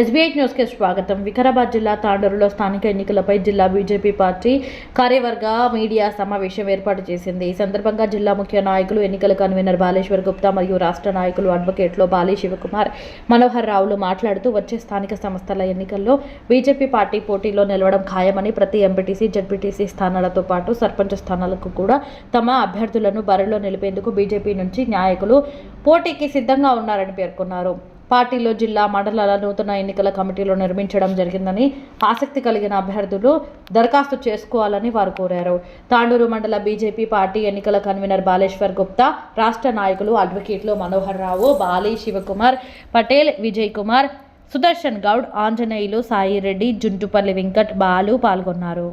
SB8 న్యూస్కి స్వాగతం. వికారాబాద్ జిల్లా తాండూరులో స్థానిక ఎన్నికలపై జిల్లా బీజేపీ పార్టీ కార్యవర్గ మీడియా సమావేశం ఏర్పాటు చేసింది. ఈ సందర్భంగా జిల్లా ముఖ్య నాయకులు, ఎన్నికల కన్వీనర్ బాలేశ్వర్ గుప్తా మరియు రాష్ట్ర నాయకులు అడ్వకేట్లు బాలి శివకుమార్, మనోహర్ రావులు మాట్లాడుతూ వచ్చే స్థానిక సంస్థల ఎన్నికల్లో బీజేపీ పార్టీ పోటీలో నిలవడం ఖాయమని, ప్రతి ఎంపీటీసీ, జడ్పీటీసీ స్థానాలతో పాటు సర్పంచ్ స్థానాలకు కూడా తమ అభ్యర్థులను బరిలో నిలిపేందుకు బీజేపీ నుంచి నాయకులు పోటీకి సిద్ధంగా ఉన్నారని పేర్కొన్నారు. పార్టీలో జిల్లా, మండలాల నూతన ఎన్నికల కమిటీలు నిర్మించడం జరిగిందని, ఆసక్తి కలిగిన అభ్యర్థులు దరఖాస్తు చేసుకోవాలని వారు కోరారు. తాండూరు మండల బీజేపీ పార్టీ ఎన్నికల కన్వీనర్ బాలేశ్వర్ గుప్తా, రాష్ట్ర నాయకులు అడ్వకేట్లు మనోహర్ రావు, బాలి శివకుమార్, పటేల్, విజయ్ కుమార్, సుదర్శన్ గౌడ్, ఆంజనేయులు, సాయి రెడ్డి, జుంటుపల్లి వెంకట్, బాలు పాల్గొన్నారు.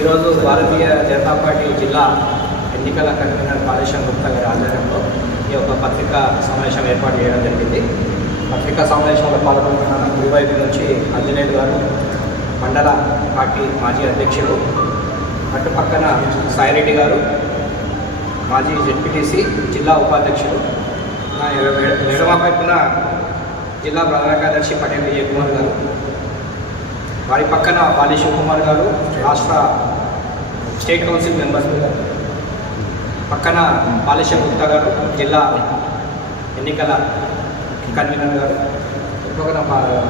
ఈరోజు భారతీయ జనతా పార్టీ జిల్లా ఎన్నికల కన్వీనర్ బాలేశ్వర్ గుప్తా గారి ఆధ్వర్యంలో ఈ యొక్క పత్రికా సమావేశం ఏర్పాటు చేయడం జరిగింది. పత్రికా సమావేశంలో పాల్గొంటున్న కుడివైపు నుంచి ఆంజనేయులు గారు, మండల పార్టీ మాజీ అధ్యక్షుడు, అటు పక్కన సాయిరెడ్డి గారు, మాజీ జెడ్పీటీసీ, జిల్లా ఉపాధ్యక్షుడు, ఎడమ వైపున జిల్లా ప్రధాన కార్యదర్శి పటేల్ విజయ్ కుమార్ గారు, వారి పక్కన బాలి శివకుమార్ గారు, రాష్ట్ర స్టేట్ కౌన్సిల్ మెంబర్స్ గారు, పక్కన బాలేశ్వర్ గుప్తా గారు, జిల్లా ఎన్నికల కన్వీనర్ గారు, పక్కన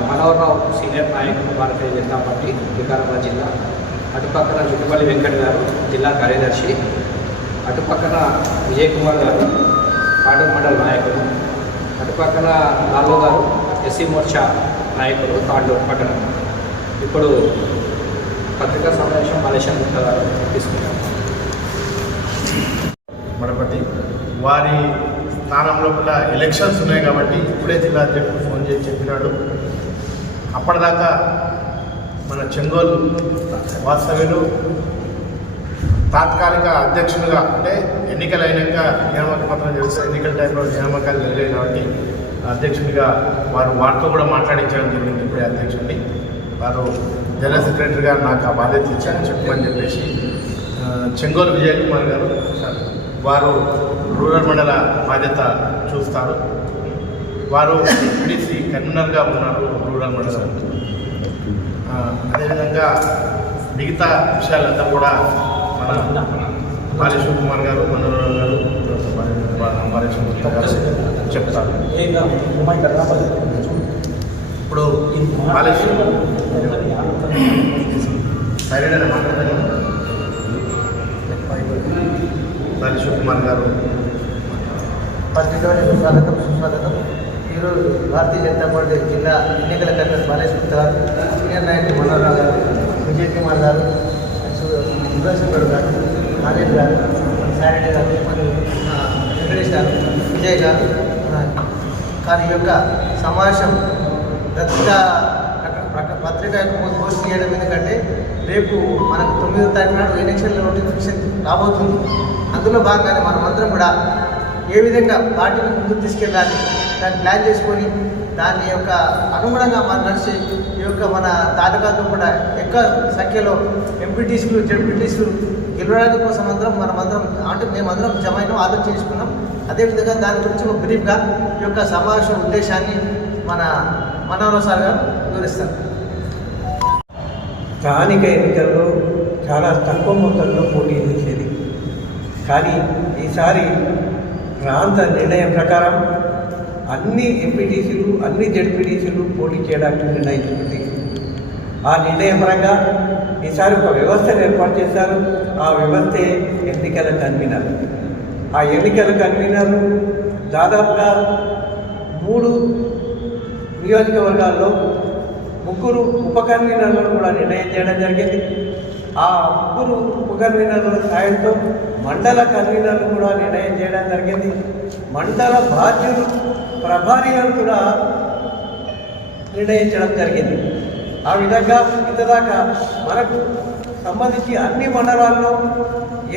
మనోహర్ రావు, సీనియర్ నాయకులు, భారతీయ జనతా పార్టీ వికారాబాద్ జిల్లా, అటుపక్కన జుట్టుపల్లి వెంకట్ గారు, జిల్లా కార్యదర్శి, అటుపక్కన విజయ్ కుమార్ గారు, తాండూరు మండల నాయకులు, అటుపక్కన లాల్లో గారు, ఎస్సీ మోర్చా నాయకులు, తాండూరు పట్టణం. ఇప్పుడు పత్రికా సమావేశం బాలేశ్వర్ గుప్తా గారు తీసుకున్నారు. మడపతి వారి స్థానంలో కూడా ఎలక్షన్స్ ఉన్నాయి కాబట్టి ఇప్పుడే జిల్లా అధ్యక్షుడు ఫోన్ చేసి చెప్పినాడు. అప్పటిదాకా మన చెంగోల్ వాస్తవ్యులు తాత్కాలిక అధ్యక్షులుగా, అంటే ఎన్నికలు అయినాక నియామక పత్రం చేస్తే ఎన్నికల టైంలో నియామకాలు జరిగాయి కాబట్టి అధ్యక్షుడిగా వారితో కూడా మాట్లాడించడం జరిగింది. ఇప్పుడే అధ్యక్షుడిని వారు జనరల్ సెక్రటరీగా నాకు ఆ బాధ్యత ఇచ్చారని చెప్పమని చెప్పేసి చెంగోల్ విజయ్ కుమార్ గారు వారు రూరల్ మండల బాధ్యత చూస్తారు. వారు ఎంపీటీసీ కన్వీనర్గా ఉన్నారు రూరల్ మండలం. అదేవిధంగా మిగతా విషయాలంతా కూడా మన బాలి శివకుమార్ గారు, మనోహర్ గారు, బాలేశ్వర్ గారు చెప్తారు. ఇప్పుడు బాలేశ్వర్ సరైన మాట్లాడారు. బాలి శివకుమార్ గారు పత్రికలకు స్వాగతం, సుస్వాగతం. ఈరోజు భారతీయ జనతా పార్టీ జిల్లా ఎన్నికల కన్వీనర్ బాలేశ్వర్ గుప్తా గారు, సీనియర్ నాయకులు మనోహర్ గారు, విజయ్ కుమార్ గారు, సుదర్శన్ గౌడ్ గారు, ఆనంద్ గారు, సాయిరెడ్డి గారు, మరియు వెంకటేష్ గారు, విజయ్ గారు. కానీ ఈ యొక్క సమావేశం పత్రిక పోస్ట్ చేయడం ఎందుకంటే రేపు మనకు 9వ తారీఖు నాడు ఎలక్షన్ల నోటిఫికేషన్ రాబోతుంది. అందులో భాగంగానే మనమందరం కూడా ఏ విధంగా పార్టీని ముందుకు తీసుకెళ్ళాలి దాన్ని ప్లాన్ చేసుకొని దాని యొక్క అనుగుణంగా మనం నడిచి ఈ యొక్క మన తాలూకాతో కూడా ఎక్కువ సంఖ్యలో ఎంపీటీసీలు, జడ్పీటీసీలు గెలవడానికి కోసం మనమందరం అంటే మేమందరం జమైనా ఆలోచన చేసుకున్నాం. అదేవిధంగా దాని గురించి ఒక బ్రీఫ్గా ఈ యొక్క సమావేశం ఉద్దేశాన్ని మన మనోహర్ సార్ గారు వివరిస్తారు. స్థానిక ఎన్నికల్లో చాలా తక్కువ మొత్తంలో పోటీ చేసేది, కానీ ఈసారి ప్రాంత నిర్ణయం ప్రకారం అన్ని ఎంపీటీసీలు, అన్ని జడ్పీటీసీలు పోటీ చేయడానికి నిర్ణయించుకుంది. ఆ నిర్ణయం పరంగా ఈసారి ఒక వ్యవస్థను ఏర్పాటు చేశారు. ఆ వ్యవస్థే ఎన్నికల కన్వీనర్. ఆ ఎన్నికల కన్వీనర్ దాదాపుగా 3 నియోజకవర్గాల్లో 3 ఉప కన్వీనర్లను కూడా నిర్ణయం చేయడం జరిగింది. ఆ 3 ఉప కన్వీనర్ల సాయంతో మండల కన్వీనర్లు కూడా నిర్ణయం చేయడం జరిగింది. మండల బాధ్యులు, ప్రభారీలను కూడా నిర్ణయించడం జరిగింది. ఆ విధంగా ఇంతదాకా మనకు సంబంధించి అన్ని మండలాల్లో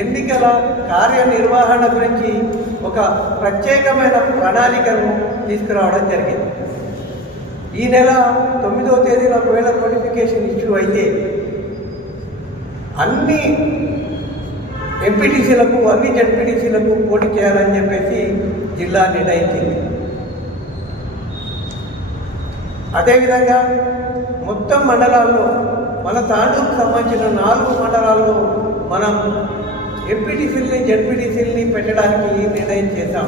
ఎన్నికల కార్యనిర్వహణ గురించి ఒక ప్రత్యేకమైన ప్రణాళికను తీసుకురావడం జరిగింది. ఈ నెల 9వ తేదీన ఒకవేళ నోటిఫికేషన్ ఇష్యూ అయితే అన్ని ఎంపీటీసీలకు, అన్ని జడ్పీటీసీలకు పోటీ చేయాలని చెప్పేసి జిల్లా నిర్ణయించింది. అదేవిధంగా మొత్తం మండలాల్లో మన తాండూరుకు సంబంధించిన 4 మండలాల్లో మనం ఎంపీటీసీలని జెడ్పీటీసీలని పెట్టడానికి నిర్ణయం చేశాం.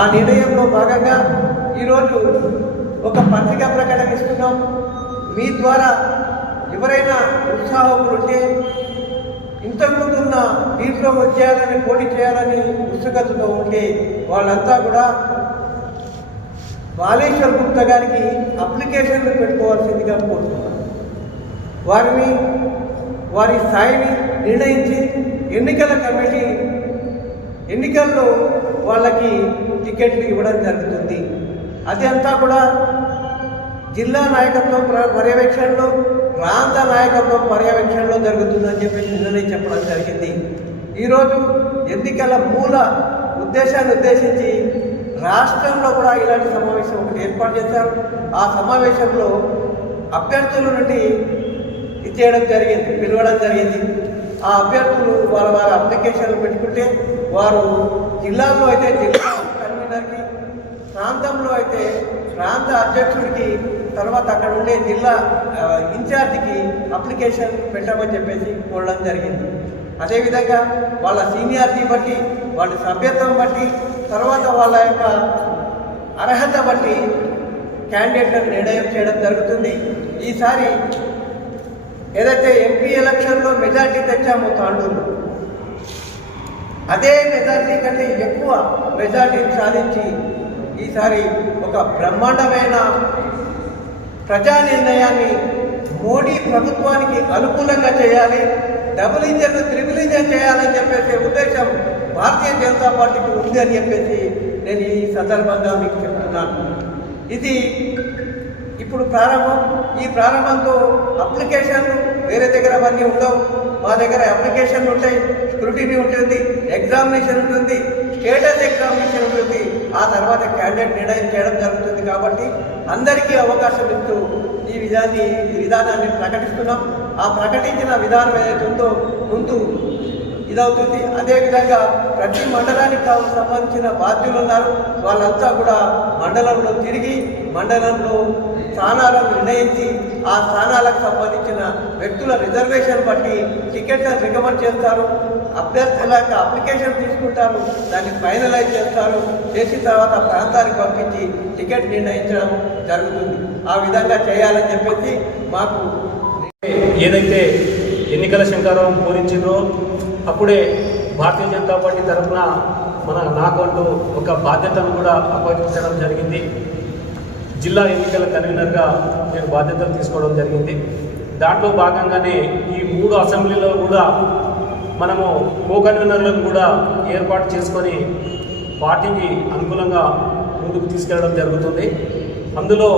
ఆ నిర్ణయంలో భాగంగా ఈరోజు ఒక పత్రికా ప్రకటన ఇస్తున్నాం. మీ ద్వారా ఎవరైనా ఉత్సాహకులు ఉంటే ఇంతకుముందున్న దీంట్లో వచ్చేయాలని పోటీ చేయాలని ఉత్సుకతతో ఉంటే వాళ్ళంతా కూడా బాలేశ్వర్ గుప్తా గారికి అప్లికేషన్లు పెట్టుకోవాల్సిందిగా కోరుతున్నాం. వారి స్థాయిని నిర్ణయించి ఎన్నికల కమిటీ ఎన్నికల్లో వాళ్ళకి టికెట్లు ఇవ్వడం జరుగుతుంది. అది అంతా కూడా జిల్లా నాయకత్వం పర్యవేక్షణలో, ప్రాంత నాయకత్వం పర్యవేక్షణలో జరుగుతుందని చెప్పి నిన్ననే చెప్పడం జరిగింది. ఈరోజు ఎన్నికల మూల ఉద్దేశాన్ని ఉద్దేశించి రాష్ట్రంలో కూడా ఇలాంటి సమావేశం ఒకటి ఏర్పాటు చేశారు. ఆ సమావేశంలో అభ్యర్థుల నుండి పిలవడం జరిగింది. ఆ అభ్యర్థులు వారి అప్లికేషన్లు పెట్టుకుంటే వారు జిల్లాలో అయితే జిల్లా కన్వీనర్కి, ప్రాంతంలో అయితే ప్రాంత అధ్యక్షుడికి, తర్వాత అక్కడ ఉండే జిల్లా ఇన్ఛార్జికి అప్లికేషన్ పెట్టమని చెప్పేసి కోరడం జరిగింది. అదేవిధంగా వాళ్ళ సీనియారిటీ బట్టి, వాళ్ళ సభ్యత్వం బట్టి, తర్వాత వాళ్ళ యొక్క అర్హత బట్టి క్యాండిడేట్లను నిర్ణయం చేయడం జరుగుతుంది. ఈసారి ఏదైతే ఎంపీ ఎలక్షన్లో మెజార్టీ తెచ్చామో తాండూరులో, అదే మెజార్టీ కంటే ఎక్కువ మెజార్టీని సాధించి ఈసారి ఒక బ్రహ్మాండమైన ప్రజా నిర్ణయాన్ని మోడీ ప్రభుత్వానికి అనుకూలంగా చేయాలి, డబుల్ ఇంజన్ త్రిబుల్ ఇంజన్ చేయాలని చెప్పేసి ఉద్దేశం భారతీయ జనతా పార్టీకి ఉంది అని చెప్పేసి నేను ఈ సందర్భంగా మీకు చెప్తున్నాను. ఇది ఇప్పుడు ప్రారంభం. ఈ ప్రారంభంతో అప్లికేషన్లు వేరే దగ్గర అవన్నీ ఉండవు. మా దగ్గర అప్లికేషన్లు ఉంటాయి, స్క్రూటినీ ఉంటుంది, ఎగ్జామినేషన్ ఉంటుంది, స్టేటస్ ఎగ్జామినేషన్ ఉంటుంది. ఆ తర్వాత క్యాండిడేట్ నిర్ణయం చేయడం జరుగుతుంది. కాబట్టి అందరికీ అవకాశం ఇస్తూ ఈ విధానాన్ని ప్రకటిస్తున్నాం. ఆ ప్రకటించిన విధానం ఏదైతే ఉందో ముందు ఇదవుతుంది. అదేవిధంగా ప్రతి మండలానికి సంబంధించిన బాధ్యులు ఉన్నారు. వాళ్ళంతా కూడా మండలంలో తిరిగి మండలంలో స్థానాలను నిర్ణయించి ఆ స్థానాలకు సంబంధించిన వ్యక్తుల రిజర్వేషన్ బట్టి టికెట్లను రికమెండ్ చేస్తారు. అభ్యర్థుల యొక్క అప్లికేషన్ తీసుకుంటారు, దాన్ని ఫైనలైజ్ చేస్తారు. చేసిన తర్వాత ప్రాంతానికి పంపించి టికెట్ నిర్ణయించడం జరుగుతుంది. ఆ విధంగా చేయాలని చెప్పేసి మాకు ఏదైతే ఎన్నికల శంకారావం పూరించిందో అప్పుడే భారతీయ జనతా పార్టీ తరఫున నాకంటూ ఒక బాధ్యతను కూడా అప్పగించడం జరిగింది. జిల్లా ఎన్నికల కన్వీనర్గా నేను బాధ్యతలు తీసుకోవడం జరిగింది. దాంట్లో భాగంగానే ఈ 3 అసెంబ్లీలో కూడా మనము కో కన్వీనర్లను కూడా ఏర్పాటు చేసుకొని పార్టీకి అనుకూలంగా ముందుకు తీసుకెళ్ళడం జరుగుతుంది. అందులో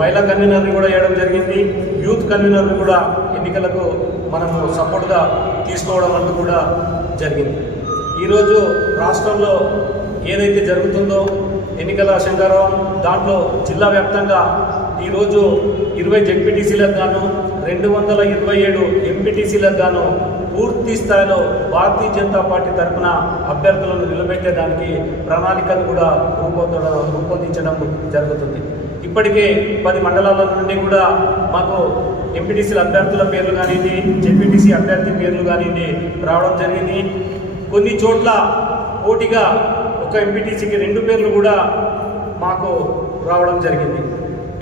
మహిళా కన్వీనర్ని కూడా వేయడం జరిగింది. యూత్ కన్వీనర్ని కూడా ఎన్నికలకు మనము సపోర్ట్గా తీసుకోవడం అంటూ కూడా జరిగింది. ఈరోజు రాష్ట్రంలో ఏదైతే జరుగుతుందో ఎన్నికల శంకారావం, దాంట్లో జిల్లా వ్యాప్తంగా ఈరోజు 20 జెడ్పీటీసీలకు గాను 227 ఎంపీటీసీలకు గాను పూర్తి స్థాయిలో భారతీయ జనతా పార్టీ తరఫున అభ్యర్థులను నిలబెట్టేదానికి ప్రణాళికను కూడా రూపొందించడం జరుగుతుంది. ఇప్పటికే 10 మండలాల నుండి కూడా మాకు ఎంపీటీసీల అభ్యర్థుల పేర్లు కానివ్వండి, జెడ్పీటీసీ అభ్యర్థి పేర్లు కానివ్వండి రావడం జరిగింది. కొన్ని చోట్ల పోటీగా ఒక ఎంపీటీసీకి 2 పేర్లు కూడా మాకు రావడం జరిగింది.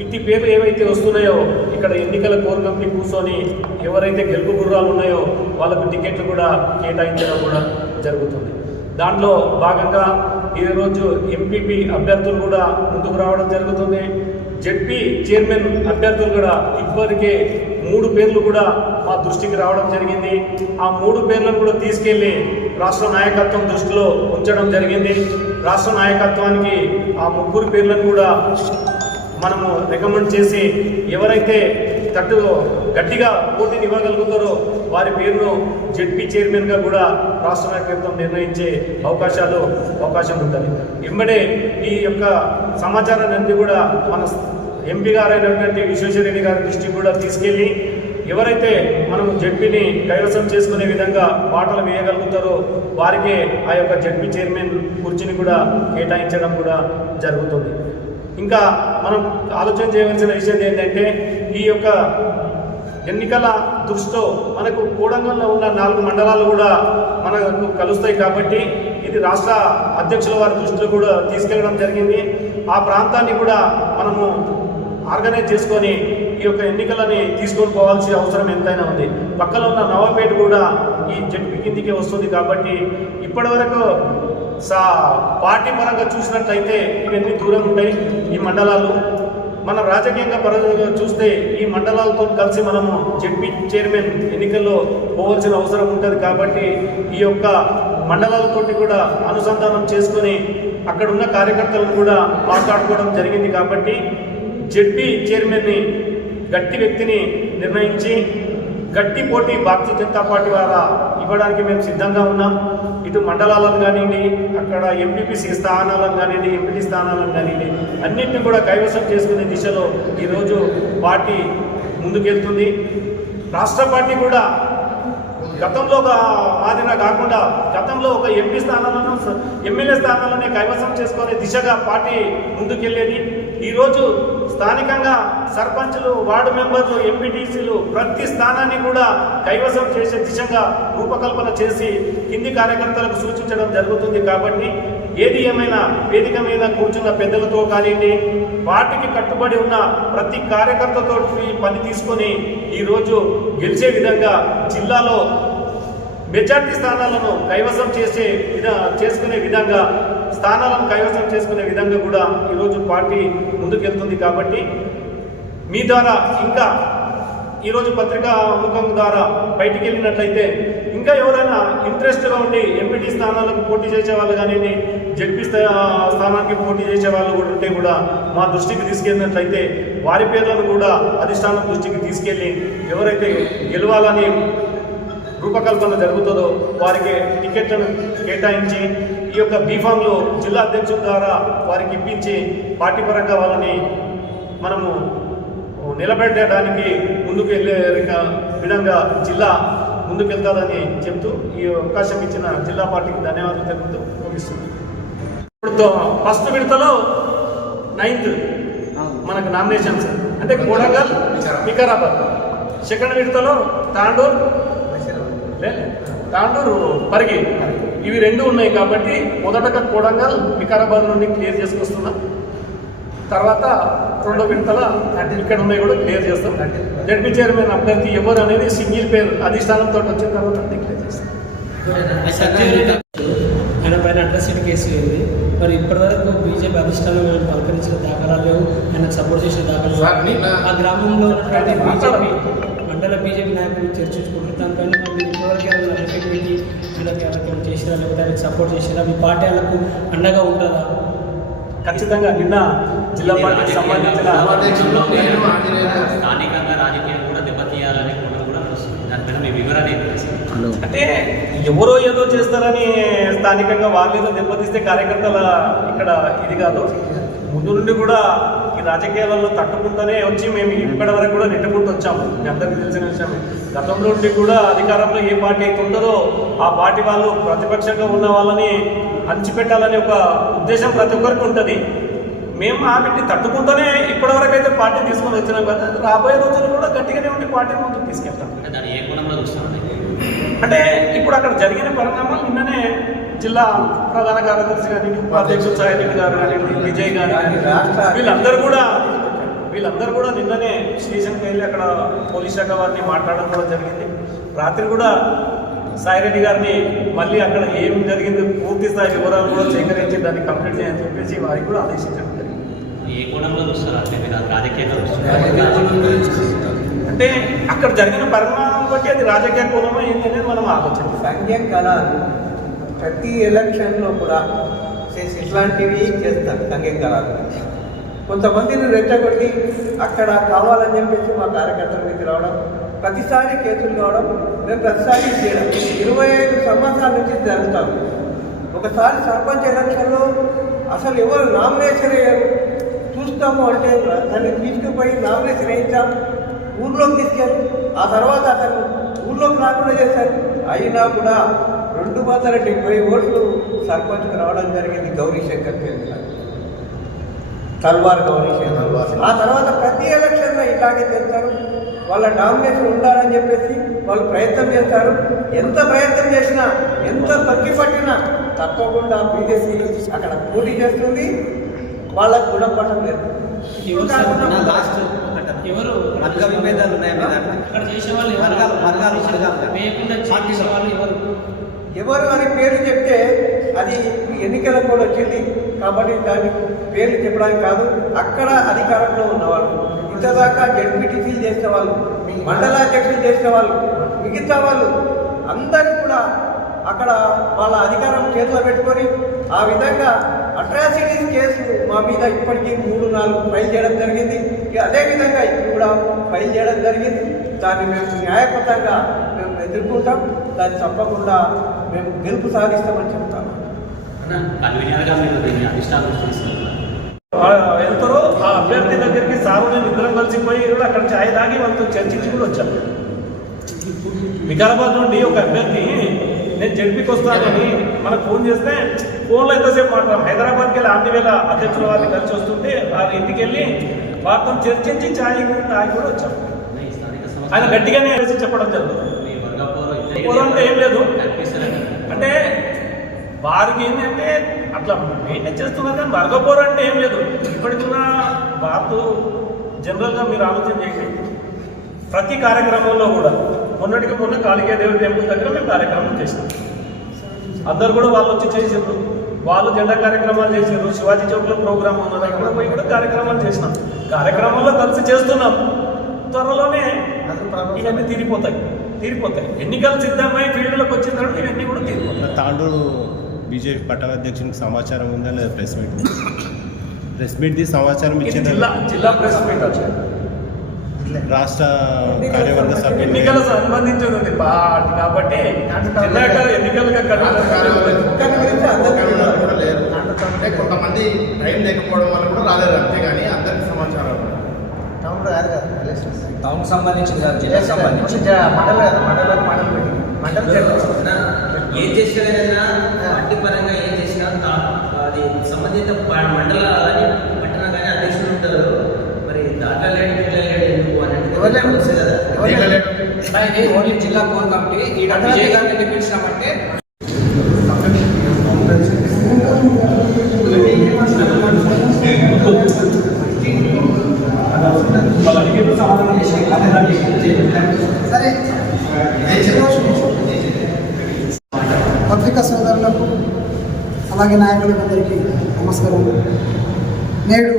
ఇట్టి పేర్లు ఏవైతే వస్తున్నాయో ఇక్కడ ఎన్నికల కోర్ కమిటీ కూర్చొని ఎవరైతే గెలుపు గుర్రాలు ఉన్నాయో వాళ్ళకు టికెట్లు కూడా కేటాయించడం కూడా జరుగుతుంది. దాంట్లో భాగంగా ఈరోజు ఎంపీపీ అభ్యర్థులు కూడా ముందుకు రావడం జరుగుతుంది. జెడ్పీ చైర్మన్ అభ్యర్థులు కూడా ఇప్పటికే 3 పేర్లు కూడా మా దృష్టికి రావడం జరిగింది. ఆ 3 పేర్లను కూడా తీసుకెళ్లి రాష్ట్ర నాయకత్వం దృష్టిలో ఉంచడం జరిగింది. రాష్ట్ర నాయకత్వానికి ఆ 3 పేర్లను కూడా మనము రికమెండ్ చేసి ఎవరైతే గట్టిగా పోటీని ఇవ్వగలుగుతారో వారి పేరును జెడ్పీ చైర్మన్గా కూడా రాష్ట్ర నాయకత్వం నిర్ణయించే అవకాశం ఉంటుంది. వెంబడే ఈ యొక్క సమాచారాన్ని కూడా మన ఎంపీ గారైనటువంటి విశ్వేశ్వరరెడ్డి గారి దృష్టికి కూడా తీసుకెళ్ళి ఎవరైతే మనం జెడ్పీని కైవసం చేసుకునే విధంగా బాటలు వేయగలుగుతారో వారికే ఆ యొక్క జెడ్పీ చైర్మన్ కుర్చీని కూడా కేటాయించడం కూడా జరుగుతుంది. ఇంకా మనం ఆలోచన చేయవలసిన విషయం ఏంటంటే ఈ యొక్క ఎన్నికల దృష్టితో మనకు కోడంగల్లో ఉన్న 4 మండలాలు కూడా మనకు కలుస్తాయి కాబట్టి ఇది రాష్ట్ర అధ్యక్షుల వారి దృష్టిలో కూడా తీసుకెళ్లడం జరిగింది. ఆ ప్రాంతాన్ని కూడా మనము ఆర్గనైజ్ చేసుకొని ఈ యొక్క ఎన్నికలని తీసుకొని పోవాల్సిన అవసరం ఎంతైనా ఉంది. పక్కన ఉన్న నవాపేట కూడా ఈ జడ్పీ కిందికి వస్తుంది కాబట్టి ఇప్పటివరకు పార్టీ పరంగా చూసినట్లయితే ఇవన్నీ దూరం ఉంటాయి ఈ మండలాలు. మన రాజకీయంగా పరంగా చూస్తే ఈ మండలాలతో కలిసి మనము జడ్పీ చైర్మన్ ఎన్నికల్లో పోవాల్సిన అవసరం ఉంటుంది కాబట్టి ఈ యొక్క మండలాలతోటి కూడా అనుసంధానం చేసుకొని అక్కడ ఉన్న కార్యకర్తలను కూడా మాట్లాడుకోవడం జరిగింది కాబట్టి జడ్పీ చైర్మన్ని గట్టి వ్యక్తిని నిర్ణయించి గట్టి పోటీ భారతీయ జనతా పార్టీ ద్వారా ఇవ్వడానికి మేము సిద్ధంగా ఉన్నాం. ఇటు మండలాలను కానివ్వండి, అక్కడ ఎంపీపీసీ స్థానాలను కానివ్వండి, ఎంపీటీ స్థానాలను కానివ్వండి, అన్నింటినీ కూడా కైవసం చేసుకునే దిశలో ఈరోజు పార్టీ ముందుకెళ్తుంది. రాష్ట్ర పార్టీ కూడా గతంలో మాదిరిగా కాకుండా గతంలో ఒక ఎంపీ స్థానాలను ఎమ్మెల్యే స్థానాలనే కైవసం చేసుకునే దిశగా పార్టీ ముందుకెళ్ళేది. ఈరోజు స్థానికంగా సర్పంచులు, వార్డు మెంబర్లు, ఎంపీటీసీలు ప్రతి స్థానాన్ని కూడా కైవసం చేసే దిశగా రూపకల్పన చేసి కింది కార్యకర్తలకు సూచించడం జరుగుతుంది. కాబట్టి ఏది ఏమైనా వేదిక మీద కూర్చున్న పెద్దలతో కానివ్వండి, పార్టీకి కట్టుబడి ఉన్న ప్రతి కార్యకర్తతో పని తీసుకొని ఈరోజు గెలిచే విధంగా జిల్లాలో మెజార్టీ స్థానాలను కైవసం చేసుకునే విధంగా స్థానాలను కైవసం చేసుకునే విధంగా కూడా ఈరోజు పార్టీ ముందుకెళ్తుంది. కాబట్టి మీ ద్వారా ఇంకా ఈరోజు పత్రికా ముఖం ద్వారా బయటికి వెళ్ళినట్లయితే ఇంకా ఎవరైనా ఇంట్రెస్ట్గా ఉండి ఎంపీటీ స్థానాలకు పోటీ చేసే వాళ్ళు కానివ్వండి, జడ్పీ స్థానానికి పోటీ చేసే వాళ్ళు కూడా ఉంటే కూడా మా దృష్టికి తీసుకెళ్ళినట్లయితే వారి పేర్లను కూడా అధిష్టానం దృష్టికి తీసుకెళ్ళి ఎవరైతే గెలవాలని రూపకల్పన జరుగుతుందో వారికి టికెట్లను కేటాయించి ఈ యొక్క బీఫామ్లు జిల్లా అధ్యక్షుల ద్వారా వారికి ఇప్పించి పార్టీ పరంగా వాళ్ళని మనము నిలబెట్టడానికి ముందుకు వెళ్ళే విధంగా జిల్లా ముందుకెళ్తాదని చెప్తూ ఈ అవకాశం ఇచ్చిన జిల్లా పార్టీకి ధన్యవాదాలు తెలుపుతూ ముగిస్తుంది. ఇప్పుడు ఫస్ట్ విడతలో 9th మనకు నామినేషన్స్ అంటే కోడంగల్, వికారాబాద్. సెకండ్ విడతలో తాండూరు, పరిగి ఇవి 2 ఉన్నాయి కాబట్టి మొదటగా కోడంగల్, వికారాబాద్ నుండి క్లియర్ చేసుకొస్తున్నాం. తర్వాత 2వ విడతల ఇక్కడ ఉన్నాయి కూడా క్లియర్ చేస్తాం. జడ్పీ చైర్మన్ అభ్యర్థి ఎవరు అనేది సింగిల్ పేరు అధిష్టానంతో వచ్చిన తర్వాత డిక్లేర్ చేస్తాం. ఆయన పైన అట్రాసిటీ కేసు అయింది. మరి ఇప్పటివరకు బీజేపీ అధిష్టానం పలకరించిన దాఖలాలు లేవు, ఆయనకు సపోర్ట్ చేసిన దాఖలాలు ఆ గ్రామంలో ఉన్నటువంటి బీజేపీ మండల బీజేపీ నాయకులు చర్చించుకుంటారు. దానిపైన మీరు ఇప్పటివరకు ఏమైనా రిఫెక్ట్ పెట్టి వీళ్ళకి చేసినా లేకపోతే ఆయనకు సపోర్ట్ చేసినా మీ పార్టీ వాళ్ళకు అండగా ఉంటుందా? ఖచ్చితంగా నిన్న జిల్లా పార్టీకి సంబంధించిన స్థానికంగా రాజకీయాలు కూడా దెబ్బతీయాలనే కూడా వస్తుంది. దానిపైన మీ వివరణ అంటే ఎవరో ఏదో చేస్తారని స్థానికంగా వాళ్ళు ఏదో దెబ్బతీస్తే కార్యకర్తల ఇక్కడ ఇది కాదు. ముందు నుండి కూడా ఈ రాజకీయాలలో తట్టుకుంటూనే వచ్చి మేము ఇప్పటి వరకు కూడా నెట్టుకుంటూ వచ్చాము. మీ అందరికీ తెలిసిన విషయమే. గతంలో నుండి కూడా అధికారంలో ఏ పార్టీ అయితే ఉంటుందో ఆ పార్టీ వాళ్ళు ప్రతిపక్షంగా ఉన్న వాళ్ళని అణిచిపెట్టాలనే ఒక ఉద్దేశం ప్రతి ఒక్కరికి ఉంటుంది. మేము ఆమెని తట్టుకుంటూనే ఇప్పటివరకు అయితే పార్టీ తీసుకొని వచ్చినాం కదా. రాబోయే రోజులు కూడా గట్టిగానే ఉండి పార్టీ ముందుకు తీసుకెళ్తాం. దాన్ని ఏ కోణంలో చూస్తామండి అంటే ఇప్పుడు అక్కడ జరిగిన పరిణామాలు నిన్ననే జిల్లా ప్రధాన కార్యదర్శి కానీ, ఉపాధ్యక్షుడు సాయిరెడ్డి గారు కానీ, విజయ్ గారు వీళ్ళందరూ కూడా నిన్ననే స్టేషన్కి వెళ్ళి అక్కడ పోలీస్ శాఖ వారిని మాట్లాడడం కూడా జరిగింది. రాత్రి కూడా సాయిరెడ్డి గారిని మళ్ళీ అక్కడ ఏం జరిగింది పూర్తి స్థాయి వివరాలు కూడా సేకరించి దాన్ని కంప్లీట్ చేయని చెప్పేసి వారికి కూడా ఆదేశించడం జరిగింది. ఏ కోణంలో చూస్తారు అంటే మీరు రాజకీయంగా అంటే అక్కడ జరిగిన పరిణామం బట్టి అది రాజకీయ కోణమో ఏంటి అనేది మనం ఆలోచన. సంఘం కళాలు ప్రతి ఎలక్షన్లో కూడా చేసి ఇట్లాంటివి చేస్తారు. సంఘం కళాలు కొంతమందిని రెచ్చగొట్టి అక్కడ కావాలని చెప్పేసి మా కార్యకర్తల మీద రావడం, ప్రతిసారి కేసులు కావడం, మేము ప్రతిసారి చేయడం 25 సంవత్సరాల నుంచి జరుగుతాం. ఒకసారి సర్పంచ్ ఎలక్షన్లో అసలు ఎవరు నామినేషన్ చూస్తాము అంటే దాన్ని తీసుకుపోయి నామినేషన్ వేయించాం, ఊర్లోకి తీసుకెళ్ళి ఆ తర్వాత అతను ఊర్లోకి రాకుండా చేశారు. అయినా కూడా 270 ఓట్లు సర్పంచ్కి రావడం జరిగింది. గౌరీ శంకర్ పేరు తల్వార్ గౌరీ ఆ తర్వాత ప్రతి ఎలక్షన్లో ఇలాగే చేస్తారు. వాళ్ళ డామినేషన్ ఉండాలని చెప్పేసి వాళ్ళు ప్రయత్నం చేస్తారు. ఎంత ప్రయత్నం చేసినా, ఎంత తగ్గి పట్టినా తప్పకుండా బీజేపీ అక్కడ పోటీ చేస్తుంది. వాళ్ళకు గుణపడటం లేదు. ఎవరు వర్గ విభేదాలు ఉన్నాయి మీ దాంట్లో? అక్కడ చేసేవాళ్ళు వేయకుండా పార్టీ చేసేవాళ్ళు ఎవరు? ఎవరు అని పేరు చెప్తే అది ఎన్నికల కూడా వచ్చింది కాబట్టి దాని పేర్లు చెప్పడానికి కాదు. అక్కడ అధికారంలో ఉన్నవాళ్ళు, ఇంతదాకా జడ్పీటీసీలు చేసిన వాళ్ళు, మండలాధ్యక్షులు చేసిన వాళ్ళు, మిగతా వాళ్ళు అందరూ కూడా అక్కడ వాళ్ళ అధికారం చేతిలో పెట్టుకొని ఆ విధంగా అట్రాసిటీస్ కేసు మా మీద ఇప్పటికీ 3-4 ఫైల్ చేయడం జరిగింది. అదేవిధంగా ఇప్పుడు కూడా ఫైల్ చేయడం జరిగింది. దాన్ని మేము న్యాయబద్ధంగా మేము ఎదుర్కొంటాం. దాన్ని తప్పకుండా మేము గెలుపు సాధిస్తామని చెప్తాము. కన్వీనర్గా మీరు దీన్ని అధిష్టానం తీసుకుంటున్నారు. వెళ్తారో ఆ అభ్యర్థి దగ్గరికి సారు నేను ఇద్దరం కలిసిపోయి కూడా అక్కడ ఛాయ్ తాగి వాళ్ళతో చర్చించి కూడా వచ్చాను. వికారాబాద్ నుండి ఒక అభ్యర్థి నేను జడ్పీకి వస్తానని మనకు ఫోన్ చేస్తే ఫోన్లో ఎంతసేపు మాట్లాడాం. హైదరాబాద్కి వెళ్ళి ఆంధ్రవేళ అధ్యక్షుల వారిని కలిసి వస్తుంటే వాళ్ళ ఇంటికి వెళ్ళి వారితో చర్చించి ఛాయ్ తాగి కూడా వచ్చాం. ఆయన గట్టిగానే వేసి చెప్పడం జరుగుతుంది. అంటే ఏం లేదు, అంటే వారికి ఏంటంటే అట్లా మెయింటైన్ చేస్తున్నారు. కానీ వర్గపోరు అంటే ఏం లేదు. ఇప్పటికున్న వారితో జనరల్గా మీరు ఆలోచన చేయండి. ప్రతి కార్యక్రమంలో కూడా మొన్నటికి మొన్న కాళికా దేవి టెంపుల్ దగ్గర మేము కార్యక్రమం చేసినాం. అందరు కూడా వాళ్ళు వచ్చి చేసారు. వాళ్ళు జెండా కార్యక్రమాలు చేశారు. శివాజీ చౌక్లో ప్రోగ్రామ్ ఉన్నది, అక్కడ పోయి కూడా కార్యక్రమాలు చేసినాం. కార్యక్రమంలో కలిసి చేస్తున్నాం. త్వరలోనే ఇవన్నీ తీరిపోతాయి. ఎన్నికలు సిద్ధమై ఫీల్డ్లోకి వచ్చిన తర్వాత ఇవన్నీ కూడా తీరిపోతాయి. తాండూరు బీజేపీ పట్టణాధ్యక్షునికి సమాచారం ఉందా లేదా? ప్రెస్ మీట్ సమాచారం ఇచ్చింది. జిల్లా ప్రెస్ మీట్ వచ్చింది. రాష్ట్ర కార్యవర్గ సభ్యులు ఎన్నికల సంబంధించింది ఉంది కాబట్టి ఎన్నికలుగా అంటే కొంతమంది టైం లేకపోవడం వల్ల కూడా రాలేదు, అంతేగాని అందరికీ సమాచారం టౌన్లో కాదు కదా ఎలక్షన్స్. టౌన్ సంబంధించింది కాదు, జిల్లాకు సంబంధించి మండలం ఏం చేసినా పార్టీ పరంగా ఏం చేసినా అది సంబంధిత మండల కానీ పట్టణ కానీ అధ్యక్షులు ఉంటారు. మరి దాంట్లో లేడు ఎందుకు అని ఓన్లీ జిల్లా కోర్ కమిటీ ఈ విజయ్ గారిని ఎందుకు పిలిచినామంటే పత్రికా సోదరులకు అలాగే నాయకులందరికీ నమస్కారం. నేడు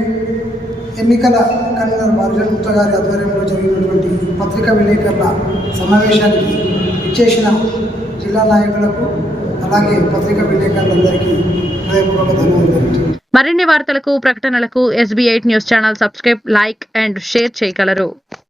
ఎన్నికల కన్వీనర్ బాలచంద్ర గుప్తా గారి ఆధ్వర్యంలో జరిగినటువంటి పత్రికా విలేకరుల సమావేశానికి ఇచ్చేసిన జిల్లా నాయకులకు అలాగే పత్రికా విలేకరులందరికీ హృదయపూర్వక ధన్యవాదాలు. మరిన్ని వార్తలకు ప్రకటనలకు SB8 news channel subscribe, like and share చేయగలరు.